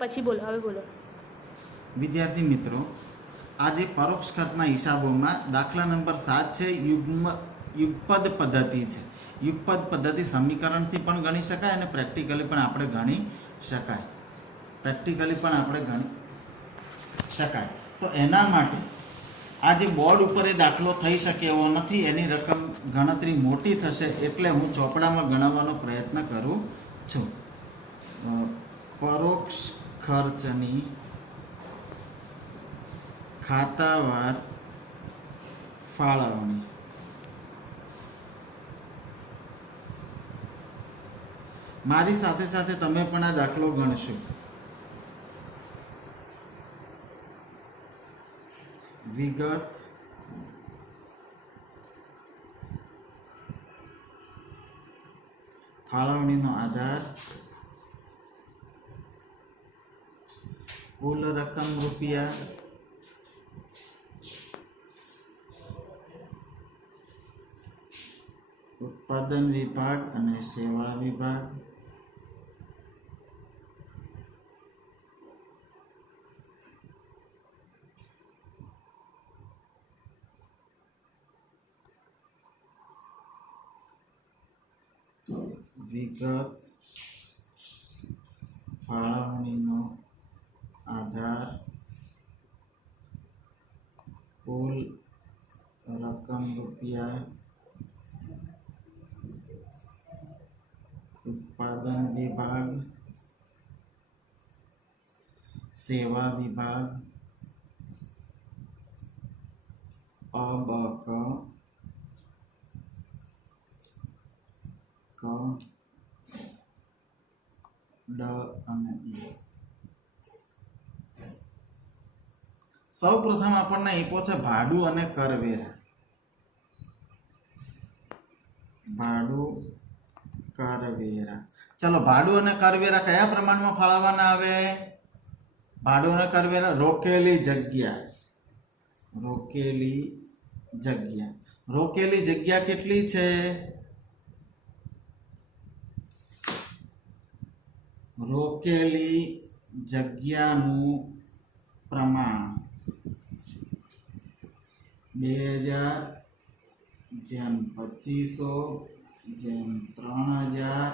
પછી બોલો, હવે બોલો. વિદ્યાર્થી મિત્રો, આજે પરોક્ષ ખર્ચના હિસાબોમાં દાખલા નંબર 7 છે. યુગપદ પદ્ધતિ છે. યુગપદ પદ્ધતિ સમીકરણથી પણ ગણી શકાય અને પ્રેક્ટિકલી પણ આપણે ગણી શકાય. તો એના માટે આજે બોર્ડ ઉપર એ દાખલો થઈ શકે એવો નથી. એની રકમ ગણતરી મોટી થશે, એટલે હું ચોપડામાં ગણવાનો પ્રયત્ન કરું છું. પરોક્ષ ખર્ચની ખાતાવાર ફાળવણી. મારી સાથે સાથે તમે પણ આ દાખલો ગણશો. વિગત ફાળવણીનો આધાર કુલ રકમ રૂપિયા, ઉત્પાદન વિભાગ અને સેવા વિભાગ, વિગત ફાળવણીનો આધાર કુલ રકમ રૂપિયા, ઉત્પાદન વિભાગ, સેવા વિભાગ, અબક ક ડ અને ઈ. સૌ પ્રથમ આપણને આપ્યો છે ભાડું અને કરવેરા. ચલો, ભાડું અને કરવેરા કયા પ્રમાણમાં ફાળવવાના આવે? ભાડું અને કરવેરા રોકેલી જગ્યા કેટલી છે? રોકેલી જગ્યાનું પ્રમાણ 2000 જેમ 2500 જેમ 3000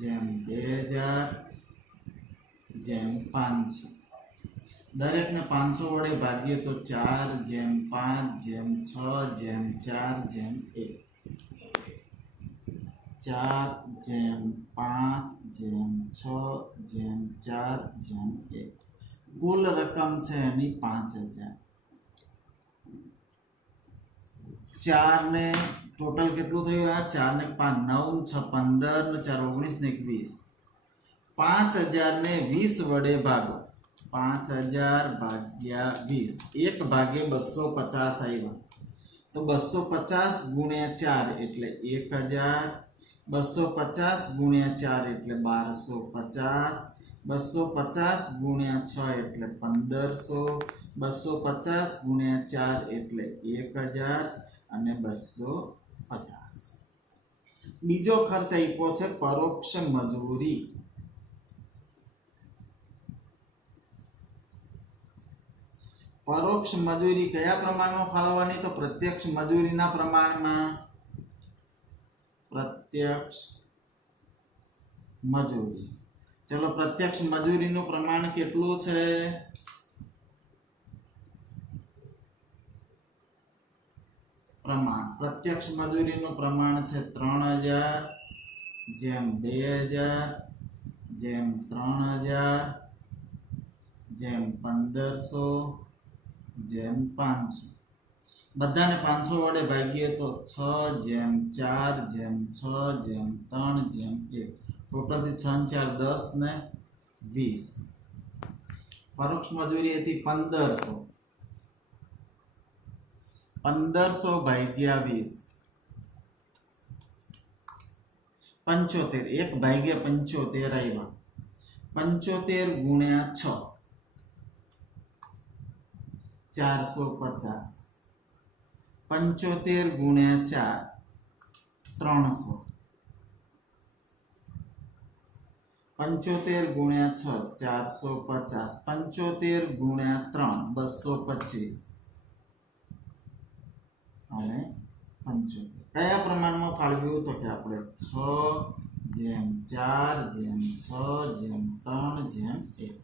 જેમ 2000 જેમ 500. દરેકને 500 વડે ભાગીએ તો 4 જેમ 5 જેમ 6 જેમ 4 જેમ 1. 4 જેમ 5 જેમ 6 જેમ 4 જેમ 1. કુલ રકમ છે એની 5000. 4 ને ટોટલ કેટલું થયું? આ 4 ને 5 9 6 15 ને 4 19 ને 20. 5000 ને 20 વડે ભાગો. 5000 ભાગ્યા 20, 1 ભાગે 250 આવ્યા. તો 250 ગુણ્યા 4 એટલે 1000, 250 ગુણ્યા 4 એટલે 1250, 250 ગુણ્યા 6 એટલે 1500, 250 ગુણ્યા 4 એટલે 1000 અને 250. બીજો ખર્ચ આપ્યો છે પરોક્ષ મજૂરી. પરોક્ષ મજૂરી કયા પ્રમાણમાં ફાળવવાની? તો પ્રત્યક્ષ મજૂરીના પ્રમાણમાં. પ્રત્યક્ષ મજૂરી. ચલો, પ્રત્યક્ષ મજૂરીનું પ્રમાણ કેટલું છે? પ્રત્યક્ષ મજૂરીનું પ્રમાણ છે 3000 જેમ 2000 જેમ 3000 જેમ 1500 જેમ 500. બધાને 500 વડે ભાગીએ તો 6 જેમ 4 જેમ 6 જેમ 3 જેમ 1. ટોટલથી 6 4 10 ને 20. પરોક્ષ મજૂરી હતી 1500. 1500 ભાગ્યા 20 75. 1 ભાગ્યા 75 આવ્યા. 75 ગુણ્યા 6 450. 75 ગુણ્યા 4 300. 75 ગુણ્યા 6 450, 75 ગુણ્યા 3 225 અને 75 કયા પ્રમાણમાં ફાળવ્યું તો કે આપણે 6:4:6:3:1.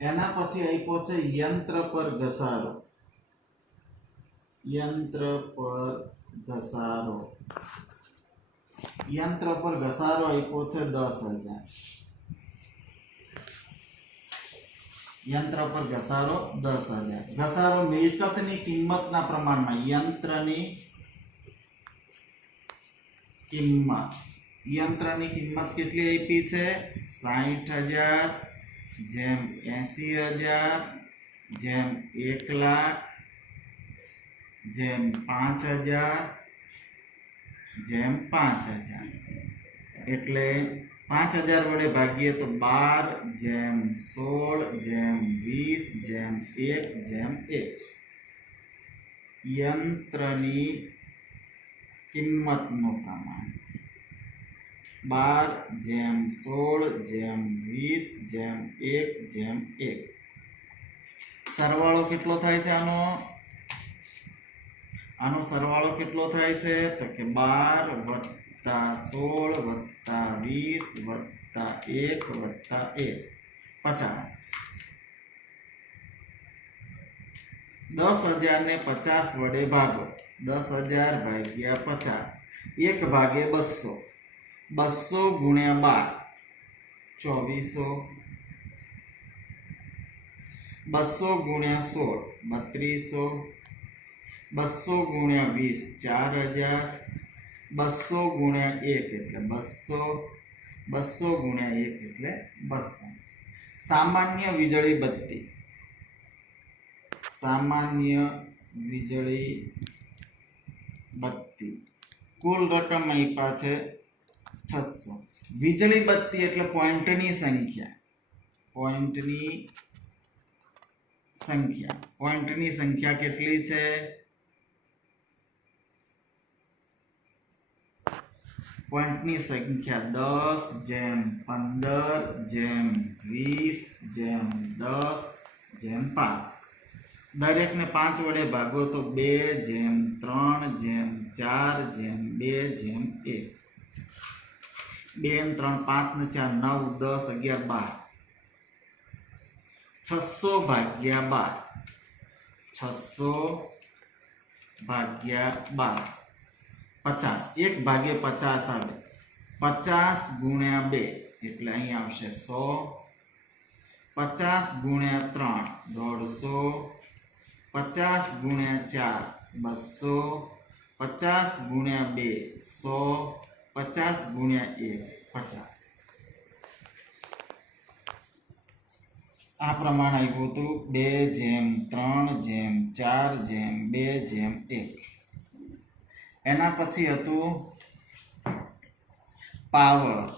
એના પછી આપ્યો છે યંત્ર પર ઘસારો. યંત્ર પર ઘસારો આપ્યો છે 10,000. યંત્ર પર ઘસારો 10,000. ઘસારો મિલકતની કિંમતના પ્રમાણમાં યંત્રની કિંમત કેટલી આપી છે? 60,000 જેમ 80,000 જેમ 1,00,000 જેમ 5,000 જેમ 5,000. એટલે 5,000 વડે ભાગીએ તો 12 જેમ 16 જેમ 20 જેમ 1 જેમ 1. યંત્રની કિંમતનું પ્રમાણ 12 જેમ 16 જેમ 20 જેમ 1 જેમ 1. સરવાળો કેટલો થાય છે આનો સરવાળો કેટલો થાય છે તો કે 12 + 16 + 20 + 1 + 1 50. 10,000 ને 50 વડે ભાગો. 10,000 ભાગ્યા 50 1 ભાગે 200. 200 ગુણ્યા 12 2400. 200 ગુણ્યા 16 3200. 200 ગુણ્યા 20 4,000. 200 ગુણ્યા 1 એટલે 200. 200 ગુણ્યા 1 એટલે 200. સામાન્ય વીજળી બત્તી. કુલ રકમ આપ્યા છે 600. વીજળી બત્તી એટલે પોઈન્ટની સંખ્યા કેટલી છે? પોઈન્ટની સંખ્યા 10 જેમ 15 જેમ 20 જેમ 10 જેમ 5. દરેકને 5 વડે ભાગો તો 2 જેમ 3 જેમ 4 જેમ 2 જેમ 1. 2 ને 3 5 ને 4 9 10 11 12. 600 ભાગ્યા 12. 600 ભાગ્યા 12 50. 1 ભાગે 50 આવે. 50 ગુણ્યા 2 એટલે અહીં આવશે 100. 50 ગુણ્યા 3 150. 50 ગુણ્યા 4 200. 50 ગુણ્યા 2 100. 50 ગુણ્યા 1 50. આ પ્રમાણે આવ્યું હતું 2 જેમ 3 જેમ 4 જેમ 2 જેમ 1. એના પછી હતું પાવર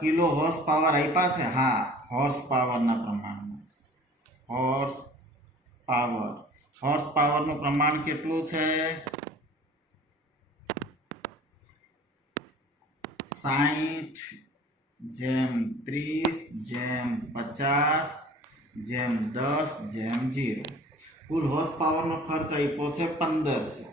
કિલો હોર્સ પાવર આપ્યા છે. હા, હોર્સ પાવરના પ્રમાણમાં હોર્સ પાવરનું પ્રમાણ કેટલું છે? 60 જેમ 30 જેમ 50 જેમ 10 જેમ 0. કુલ હોર્સ પાવરનો ખર્ચ આપ્યો છે 1500.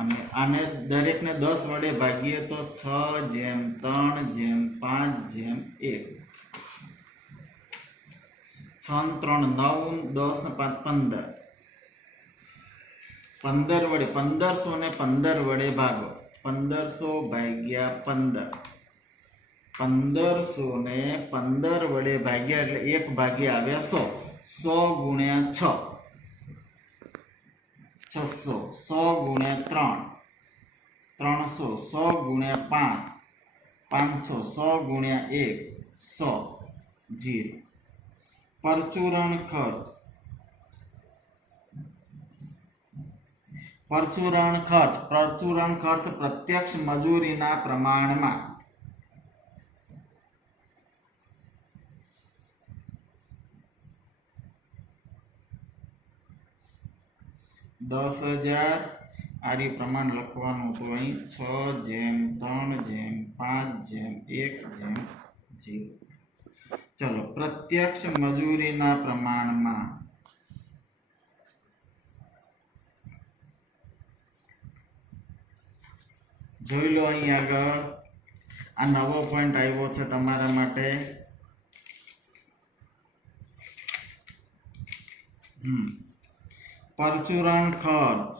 અને આને દરેકને 10 વડે ભાગીએ તો 6 જેમ 3 જેમ 5 જેમ 1. 6 ને 3 9 10 ને 5 15. 15 વડે 1500 ને 15 વડે ભાગો. 1500 ભાગ્યા 15. 1500 ને 15 વડે ભાગ્યા એટલે 1 ભાગ્યા આવ્યા 100. 100 ગુણ્યા 6 600. 100 ગુણ્યા 3 300. 100 ગુણ્યા 5 500. 100 ગુણ્યા 1 100 0. પરચુરણ ખર્ચ પ્રત્યક્ષ મજૂરીના પ્રમાણમાં 10,000 आर्य प्रमाण लखवानुं तो अहीं 6:3:5:1:0। चलो प्रत्यक्ष मजूरीना प्रमाणमां જોઈ લો અહીં આગળ આ નવો પોઈન્ટ આવ્યો છે તમારા માટે। પરચુરણ ખર્ચ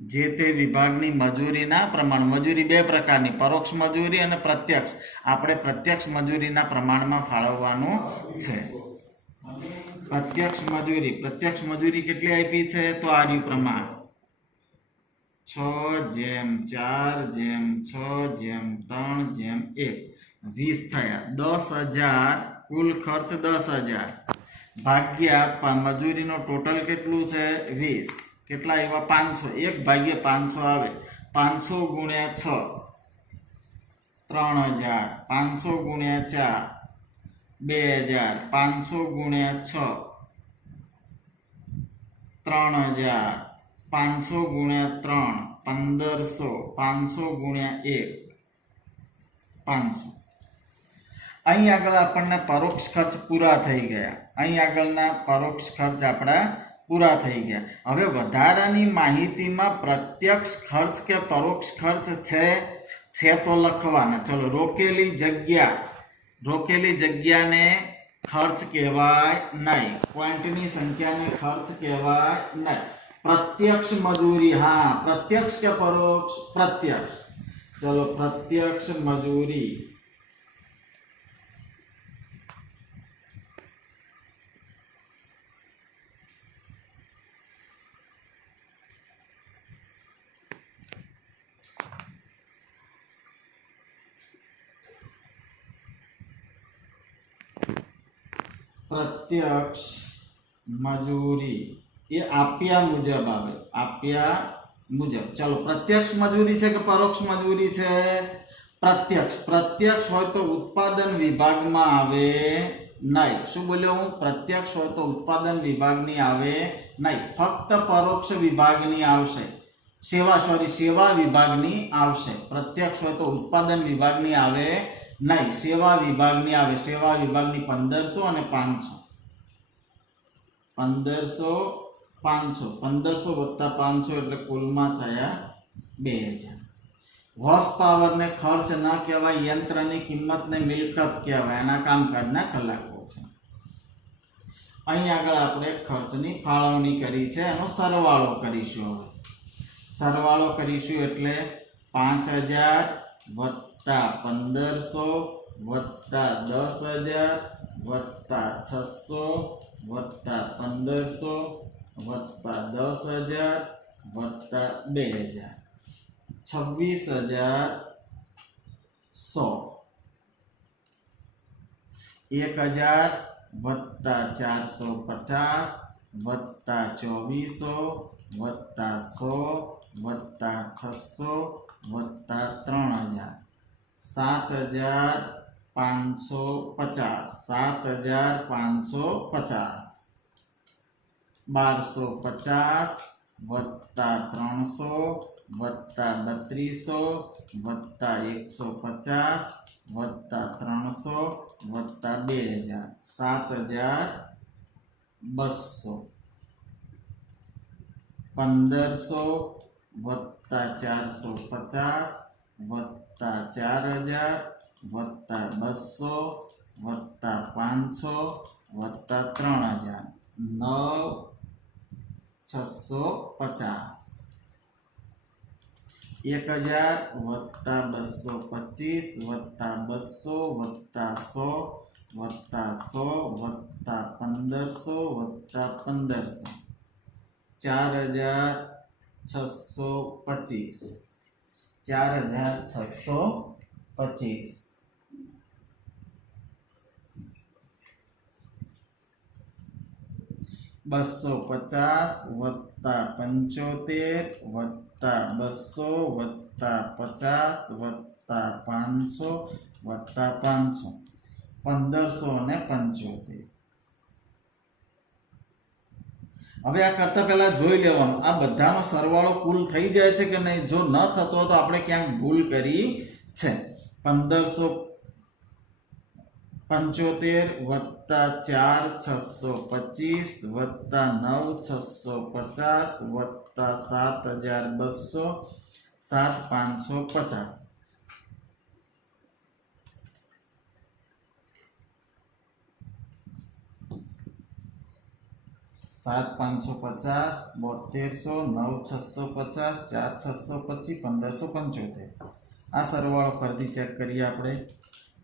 જે તે વિભાગની મજૂરીના પ્રમાણ, મજૂરી બે પ્રકારની, પરોક્ષ મજૂરી અને પ્રત્યક્ષ। આપણે પ્રત્યક્ષ મજૂરીના પ્રમાણમાં ફાળવવાનું છે। પ્રત્યક્ષ મજૂરી કેટલી આપી છે તો આ રહ્યું પ્રમાણ 6:4:6:3:1 20 થયા। 10,000 કુલ ખર્ચ 10,000 ભાગ્યા મજૂરીનો ટોટલ કેટલું છે 20, કેટલા આવ્યા 500, 1/500 આવે। 500 ગુણ્યા 6 3,000, 500 ગુણ્યા 4 2,000, 500 ગુણ્યા 6 3,000, 500 ગુણ્યા 3 1500, 500 ગુણ્યા 1 500। અહીં આગળ આપણને પરોક્ષ ખર્ચ પૂરા થઈ ગયા। અહીં આગળના પરોક્ષ ખર્ચ આપણા પૂરા થઈ ગયા। હવે વધારાની માહિતીમાં પ્રત્યક્ષ ખર્ચ કે પરોક્ષ ખર્ચ છે તો લખવાના। ચલો રોકેલી જગ્યાને ખર્ચ કહેવાય નહીં, પોઈન્ટની સંખ્યાને ખર્ચ કહેવાય નહીં। प्रत्यक्ष मजूरी, हाँ प्रत्यक्ष के परोक्ष प्रत्यक्ष। चलो प्रत्यक्ष मजूरी प्रत्यक्ष मजूरी ये आप्या मुजब आवे, आप्या मुजब। चलो प्रत्यक्ष मजूरी है कि परोक्ष मजूरी है? प्रत्यक्ष हो तो उत्पादन विभाग में आवे नहीं। शू बोल्यो हूँ? प्रत्यक्ष हो तो उत्पादन विभाग नहीं आवे नहीं, फक्त परोक्ष विभाग नहीं आवशे। सेवा विभाग नहीं आवशे। प्रत्यक्ष हो तो उत्पादन विभाग नहीं आवे नहीं, सेवा विभाग नहीं आवे। सेवा विभाग नहीं 1500 અને 500, 1500 વત્તા 500 એટલે કુલમાં થયા 2000। હોર્સ પાવર ને ખર્ચ ના કહેવાય, યંત્રની કિંમતને મિલકત કહેવાય, એના કામકાજના કલાકો છે। અહીં આગળ આપણે ખર્ચની ફાળવણી કરી છે, એનો સરવાળો કરીશું। હવે સરવાળો કરીશું એટલે 5000 વત્તા 1500 વત્તા 10,000 વત્તા 600 વત્તા 1500 વત્તા 10,000 વત્તા 2,000 26,100। 1,000 વત્તા 450 વત્તા 2400 વત્તા 100 વત્તા 600 વત્તા 3,000 7,550, 7,550। 1250 વત્તા 300 વત્તા 3200 વત્તા 150 વત્તા 300 વત્તા 2,000 7,200। 1500 વત્તા 450 વત્તા 4,000 વત્તા 200 વત્તા 500 વત્તા 3,000 9,650। 1,000 વત્તા 225 વત્તા 200 વત્તા 100 વત્તા 100 વત્તા 1500 વત્તા 1500 4,625। 4,625। 250 વત્તા 75 વત્તા 200 વત્તા 50 વત્તા 500 વત્તા 500 1575। હવે આ કરતા પહેલા જોઈ લેવાનું આ બધાનો સરવાળો કુલ થઈ જાય છે કે નહીં. જો ન થતો હોય તો આપણે ક્યાંક ભૂલ કરી છે. 1575 વત્તા 4 625 વત્તા 9 650 વત્તા 7200 7550. 7550 7200 9 650 4 625 1575. આ સરવાળો ફરીથી ચેક કરીએ આપણે.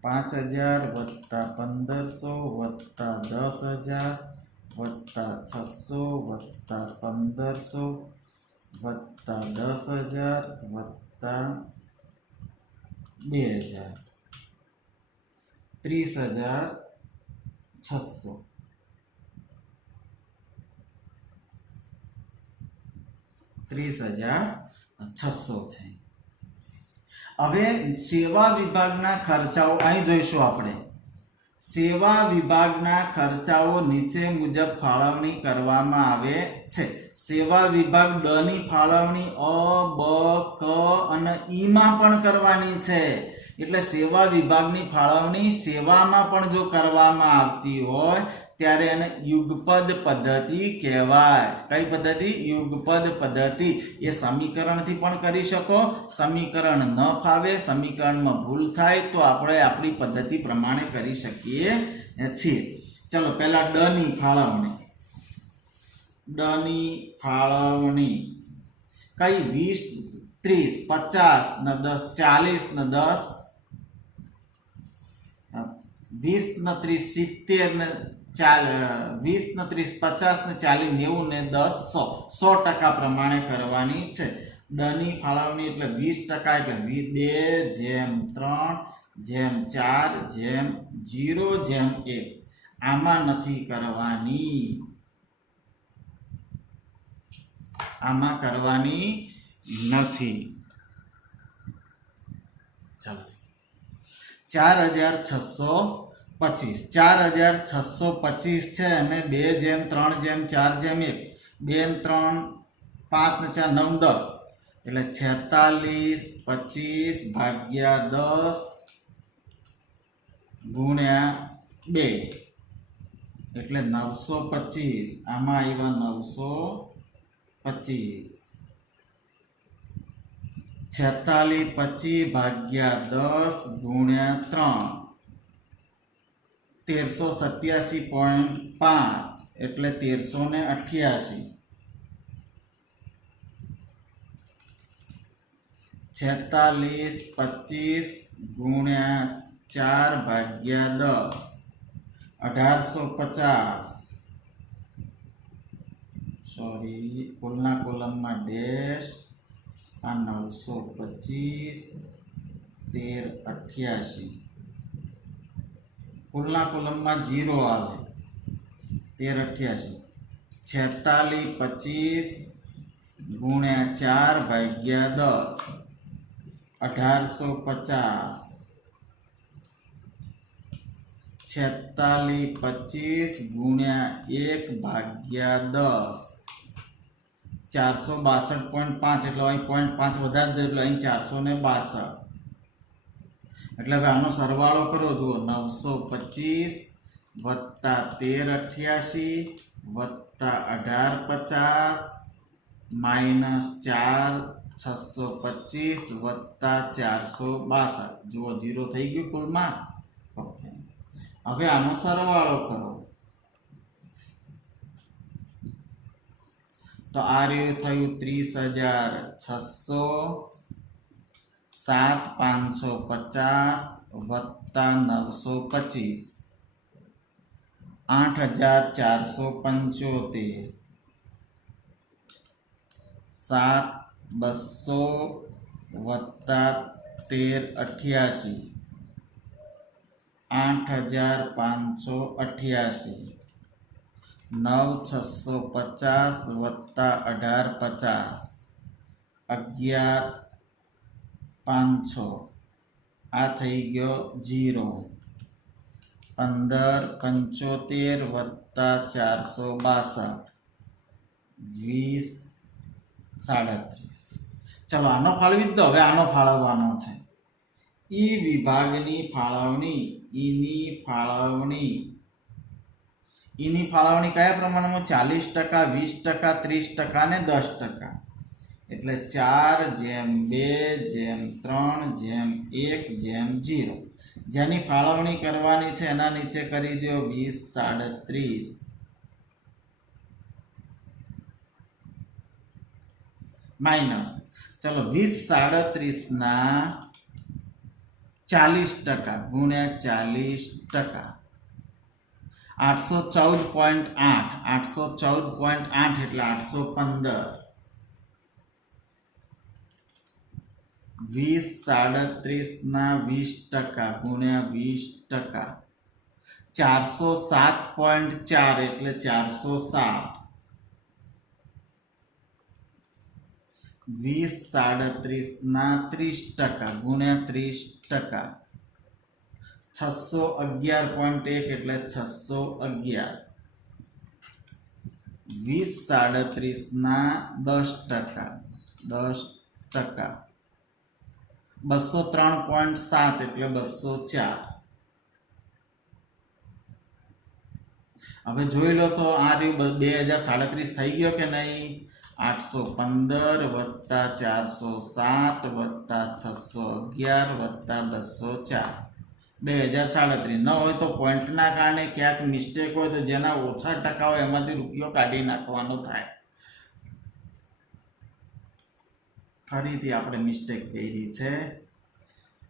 5000 વત્તા 1500 વત્તા 10000 વત્તા 600 વત્તા 1500 વત્તા 10000 વત્તા 2000 30600. 30600 છે. હવે સેવા વિભાગના ખર્ચાઓ અહીં જોઈશું આપણે. સેવા વિભાગના ખર્ચાઓ નીચે મુજબ ફાળવણી કરવામાં આવે છે. સેવા વિભાગ ડ ની ફાળવણી અ બ ક અને ઈ માં પણ કરવાની છે. એટલે સેવા વિભાગની ફાળવણી સેવામાં પણ જો કરવામાં આવતી હોય ત્યારે એને યુગપદ પદ્ધતિ કહેવાય. કઈ પદ્ધતિ? યુગપદ પદ્ધતિ. એ સમીકરણથી પણ કરી શકો. સમીકરણ ન ફાવે, સમીકરણમાં ભૂલ થાય તો આપણે આપણી પદ્ધતિ પ્રમાણે કરી શકીએ છીએ. ચલો પહેલા ડ ની ફાળવણી. ડ ની ફાળવણી કઈ? 20 30 ને 10 20 ને 30 70 ને 20 ને 30 50 ને 40 90 ને 10 100% પ્રમાણે કરવાની છે. ડ ની ફાળવણી એટલે 20% એટલે 2/3/4/0/1. આમાં નથી કરવાની. આમાં કરવાની નથી. ચાલો 4625 4625 છે અને 2/3/4/1 2 3 5 ને 4 9 10 એટલે 46 25 ભાગ્યા 10 ગુણ્યા 2 એટલે 925. આમાં આવ્યા 925. 46 25 ભાગ્યા 10 ગુણ્યા 3 1387.5 એટલે 1388. 46 25 ગુણ્યા 4 ભાગ્યા 10 1850. સોરી, કુલના કોલમમાં ડેશ. આ 925 1388. કુલના કોલમમાં 0 આવે. 1388. 46 25 ગુણ્યા 4 ભાગ્યા 10 1850. 46 25 ગુણ્યા 1 ભાગ્યા 10 462.5 એટલે અહીં 0.5 વધારે દે એટલે અહીં 462. એટલે હવે આનો સરવાળો કરો. જુઓ 925 વત્તા 1388 વત્તા 1850 માઇનસ 4625 વત્તા 462. જુઓ 0 થઈ ગયું કુલમાં. ઓકે, હવે આનો સરવાળો કરો તો આ રહ્યું થયું 30,600 7,550 વત્તા 925 8,475 7,200 વત્તા 1388 8,588 9,650 વત્તા 1850 11,500. આ થઈ ગયો 0. 15,75 વત્તા 462 20 37. ચલો આનો ફાળવી દો. હવે આનો ફાળવવાનો છે. ઈ વિભાગની ફાળવણી ઈની ફાળવણી કયા પ્રમાણમાં? 40%, 20%, 30% અને 10%. એટલે 4:2:3:1:0. જેની ફાળવણી કરવાની છે એના નીચે કરી દો 20:37 માઇનસ. ચલો 20:37 ના 40% ગુણ્યા 40%. 814.8 એટલે 815. 20:37 ના 20% ગુણ્યા 20%. 407.4 એટલે 407. 20:37 ના 30% ગુણ્યા 30%. 611.1 એટલે 611. 20:37 ના 10%. 203.7 એટલે 204. હવે જોઈ લો તો આ રહ્યું 2037 થઈ ગયો કે નહીં? 815 વત્તા 407 વત્તા 611 વત્તા 204. 2037 ન હોય તો પોઈન્ટના કારણે ક્યાંક મિસ્ટેક હોય તો જેના ઓછા ટકા હોય એમાંથી રૂપિયો કાઢી નાખવાનો થાય. ફરીથી આપણે મિસ્ટેક કરી છે.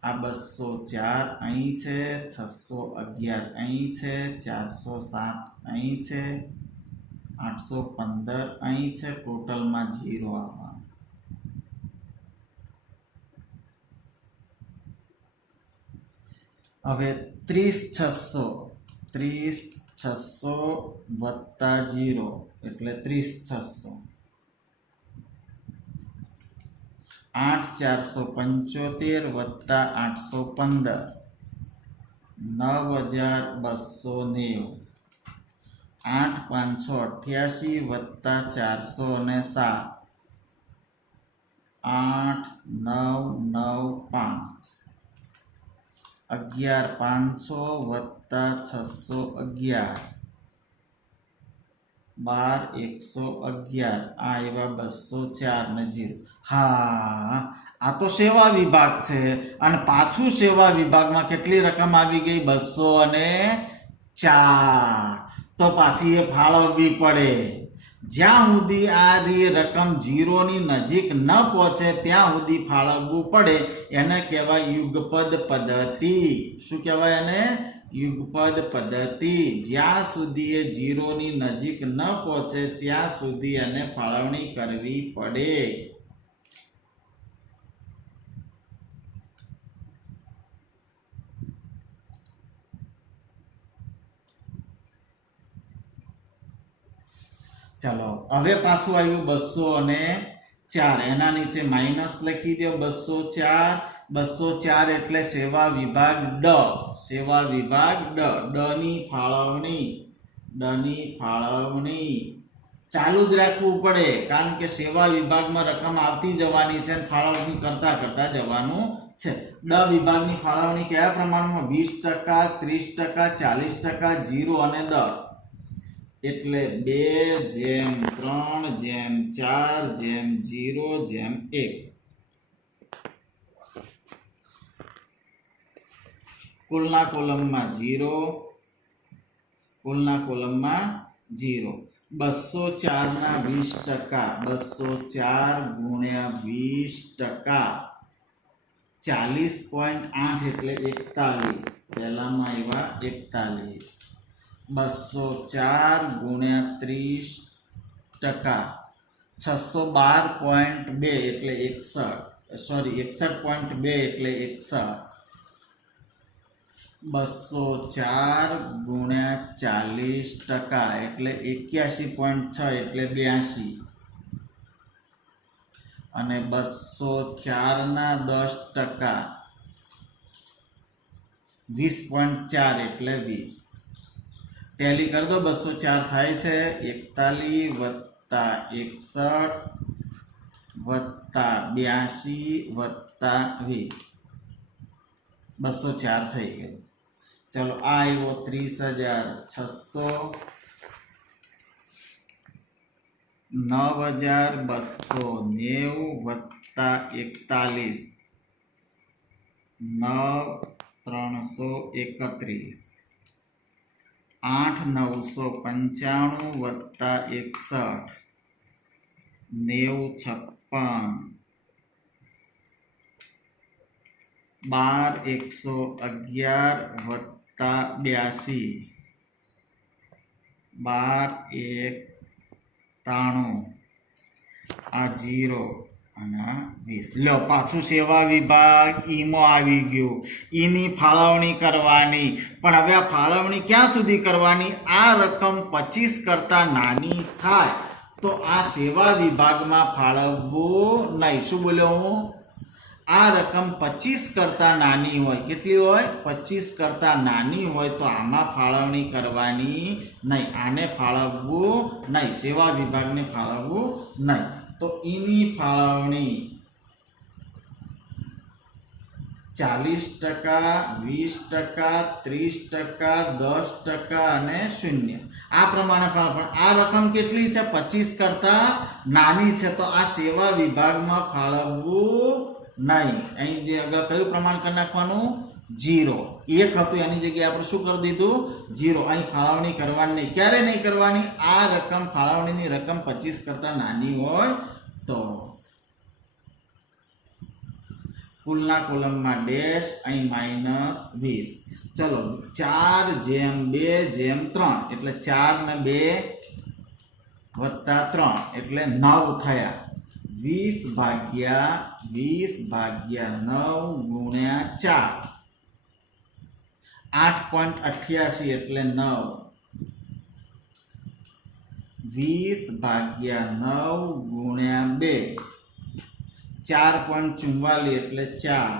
આ 204 અહીં છે, 611 અહીં છે, 407 અહીં છે, 815 અહીં છે. ટોટલમાં 0 આવવાનું. હવે 30,600 વત્તા 0 એટલે 30,600. 8,475 વત્તા 815 9,290. 8,588 વત્તા 407 8,995. 11,500 વત્તા 611 12,111. આ એવા 204 ને 0. હા, આ તો સેવા વિભાગ છે અને પાછું સેવા વિભાગમાં કેટલી રકમ આવી ગઈ? 204. તો પાછી એ ફાળવવી પડે. જ્યાં સુધી આ રકમ 0ની નજીક ન પહોંચે ત્યાં સુધી ફાળવવું પડે. એને કહેવાય યુગપદ પદ્ધતિ. શું કહેવાય એને? યુગપદ પદ્ધતિ. જ્યાં સુધી એ 0ની નજીક ન પહોંચે ત્યાં સુધી એને ફાળવણી કરવી પડે. ચાલો હવે પાછું આવ્યું 204. એના નીચે માઇનસ લખી દો. 204 એટલે સેવા વિભાગ ડ ની ફાળવણી ચાલુ જ રાખવું પડે. કારણ કે સેવા વિભાગમાં રકમ આવતી જવાની છે અને ફાળવણી કરતા જવાનું છે. ડ વિભાગની ફાળવણી કયા પ્રમાણમાં? 20%, 30%, 40%, 0 અને 10. એટલે 2:3:4:0:1. કુલના કોલમમાં 0. 204 ના 20%. 204 ગુણ્યા 20%. 40.8 એટલે 41. પહેલામાં આવ્યા 41. 204 ગુણ્યા 30%. 612.2 એટલે 61.2 એટલે 61. 204 ગુણ્યા 40% એટલે 81.6 એટલે 82. અને 204 ના 10% 20.4 એટલે 20. ટેલી કરી દો. 204 થાય છે 41 વત્તા 61 વત્તા 82 વત્તા 20 204 થઈ ગયું. ચલો આ આવ્યો 30,600 9,290 વત્તા 41 9,331 8,995 વત્તા 61 90,56 12,111 વત્તા 82 12,193 આ 0 અને આ 20. લો પાછું સેવા વિભાગ ઈમાં આવી ગયું. ઈની ફાળવણી કરવાની, પણ હવે આ ફાળવણી ક્યાં સુધી કરવાની? આ રકમ 25 કરતાં નાની થાય તો આ સેવા વિભાગમાં ફાળવવું નહીં. શું બોલ્યો હું? આ રકમ 25 કરતાં નાની હોય. કેટલી હોય? 25 કરતાં નાની હોય તો આમાં ફાળવણી કરવાની નહીં. આને ફાળવવું નહીં, સેવા વિભાગને ફાળવવું નહીં. તો એની ફાળવણી 40%, 20%, 30%, 10% અને 0 આ પ્રમાણે ફાળવણી. પણ આ રકમ કેટલી છે? 25 કરતાં નાની છે તો આ સેવા વિભાગમાં ફાળવવું નહીં. અહીં જે આગળ કયું પ્રમાણ કરી નાખવાનું? 0. 1 હતું એની જગ્યાએ આપણે શું કરી દીધું? 0. અહીં ફાળવણી કરવાની નહીં. ક્યારે નહીં કરવાની? આ રકમ ફાળવણીની રકમ 25 કરતાં નાની હોય તો. કુલના કોલમમાં ડેશ, અહીં -20. ચલો 4/2/3 એટલે 4 ને 2 વત્તા 3 એટલે 9 થયા. 20/9 ગુણ્યા 4 8.88 એટલે 9. 20/9 ગુણ્યા 2 4.44 એટલે 4.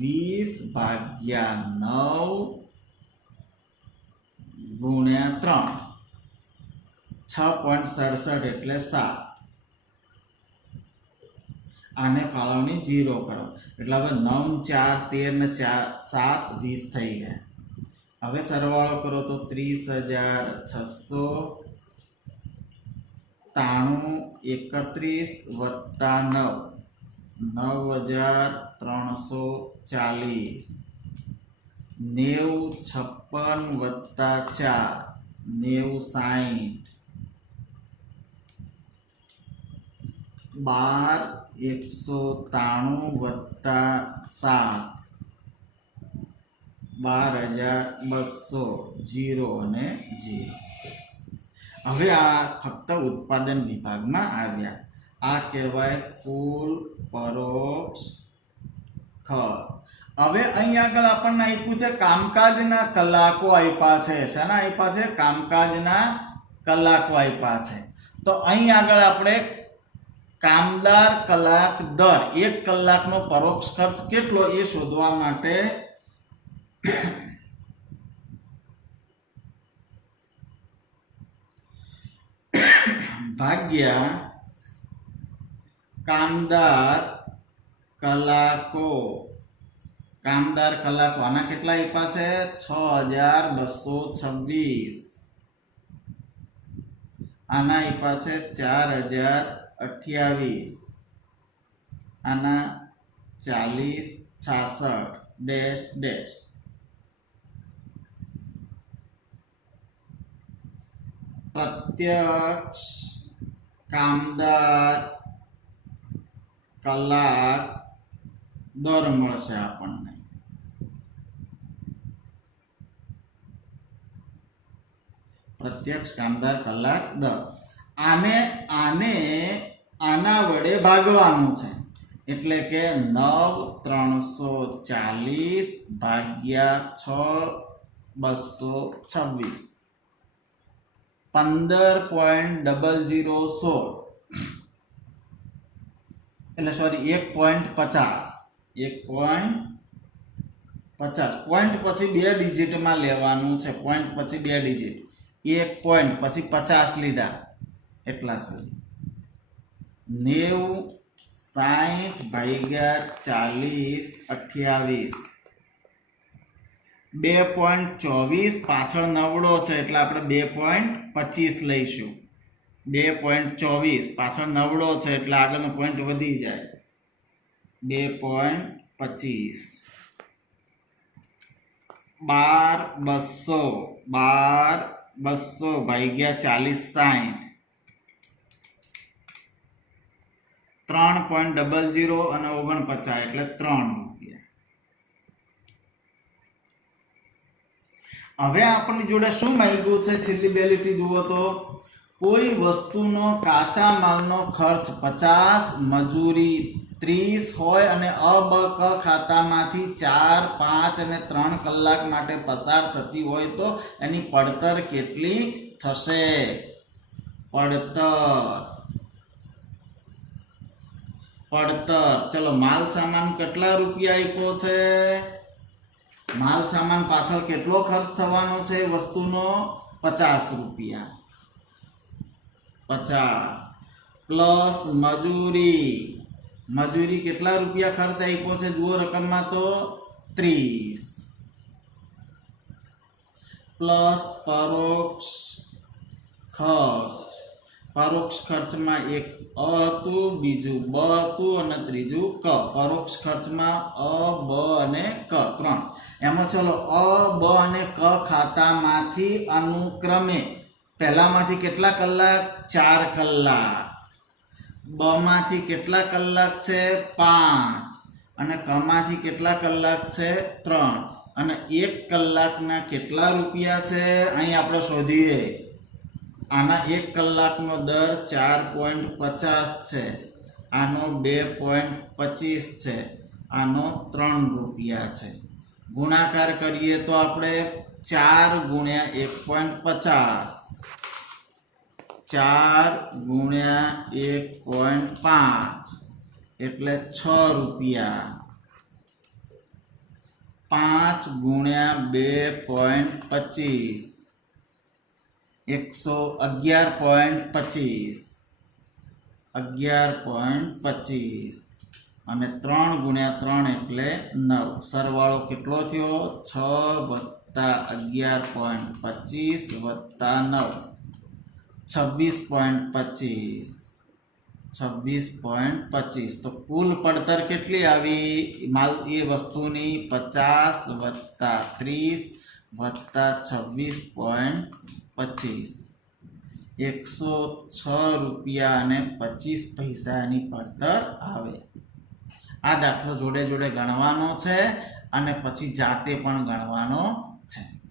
20/9 ગુણ્યા 3 6.67 એટલે 7. આને ફાળવણી 0 કરો એટલે હવે 9 4 13 ને 4 7 20 થઈ ગયા. હવે સરવાળો કરો તો 30,693 વત્તા 9 9,340 90,56 વત્તા 4 90,60 12,193 વત્તા 7 12,200 0 અને 0. હવે આ ફક્ત ઉત્પાદન વિભાગમાં આવ્યા. આ કહેવાય કુલ પરોક્ષ ખર્ચ. હવે અહીં આગળ આપણને આપ્યું છે કામકાજના કલાકો આપ્યા છે. શાના આપ્યા છે? કામકાજના કલાકો આપ્યા છે. તો અહીં આગળ આપણે કામદાર કલાક દર 1 કલાકનો પરોક્ષ ખર્ચ કેટલો એ શોધવા માટે ભાગ્યા કામદાર કલાકો. કામદાર કલાકો આના કેટલા આપ્યા છે? 6,226. આના આપ્યા છે 4,028. આના 40,66 ડેશ ડેશ. પ્રત્યક્ષ કામદાર કલાક દર મળશે આપણને. પ્રત્યક્ષ કામદાર કલાક દર. આના વડે ભાગવાનું છે એટલે કે 9,340 ભાગ્યા 6,226 15.0016 એટલે સોરી 1.50 50 પોઈન્ટ પછી 2 ડિજિટમાં લેવાનું છે પોઈન્ટ પછી 2 ડિજિટ 1 પોઈન્ટ પછી 50 લીધા એટલા સુધી 90 60 ભાગ્યા 40 28 2.24 પાછળ નવડો છે એટલે આપણે 2.25 લઈશું 2.24 પાછળ નવડો છે એટલે આગળનો પોઈન્ટ વધી જાય 2.25 12 ભાગ્યા 40 60 3.00 અને 49 એટલે 3 રૂપિયા હવે આપણી જોડે શું માંગ્યું છે છેલ્લી બે લીટી જુઓ તો કોઈ વસ્તુનો કાચા માલનો ખર્ચ 50 મજૂરી 30 હોય અને અ બ ક ખાતામાંથી 4 5 અને 3 કલાક માટે પસાર થતી હોય તો એની પડતર કેટલી થશે પડતર ચલો માલ સામાન કેટલા રૂપિયા આપ્યો છે માલ સામાન પાછળ કેટલો ખર્ચ થવાનો છે વસ્તુનો 50 રૂપિયા 50 પ્લસ મજૂરી કેટલા રૂપિયા ખર્ચ આપ્યો છે જુઓ રકમમાં તો 30 પ્લસ પરોક્ષ ખર્ચમાં એક અ હતું બીજું બ હતું અને ત્રીજું ક પરોક્ષ ખર્ચમાં અ બ અને ક 3 એમાં ચલો અ બ અને ક ખાતામાંથી અનુક્રમે પહેલામાંથી કેટલા કલાક 4 કલાક બ માંથી કેટલા કલાક છે 5 અને ક માંથી કેટલા કલાક છે 3 અને 1 કલાકના કેટલા રૂપિયા છે અહીં આપણે શોધીએ આના 1 કલાકનો દર 4.50 છે આનો 2.25 છે આનો 3 રૂપિયા છે ગુણાકાર કરીએ તો આપણે 4 ગુણ્યા 1.50 4 ગુણ્યા 1.5 એટલે 6 રૂપિયા 5 ગુણ્યા 2.25 111.25 અને 3 ગુણ્યા 3 એટલે 9 સરવાળો કેટલો થયો 6 વત્તા 11.25 વત્તા 9 26.25 તો કુલ પડતર કેટલી આવી માલ એ વસ્તુની 50 વત્તા 30 વત્તા 26.25 106 રૂપિયા અને 25 પૈસાની પડતર આવે આ દાખલો જોડે જોડે ગણવાનો છે અને પછી જાતે પણ ગણવાનો છે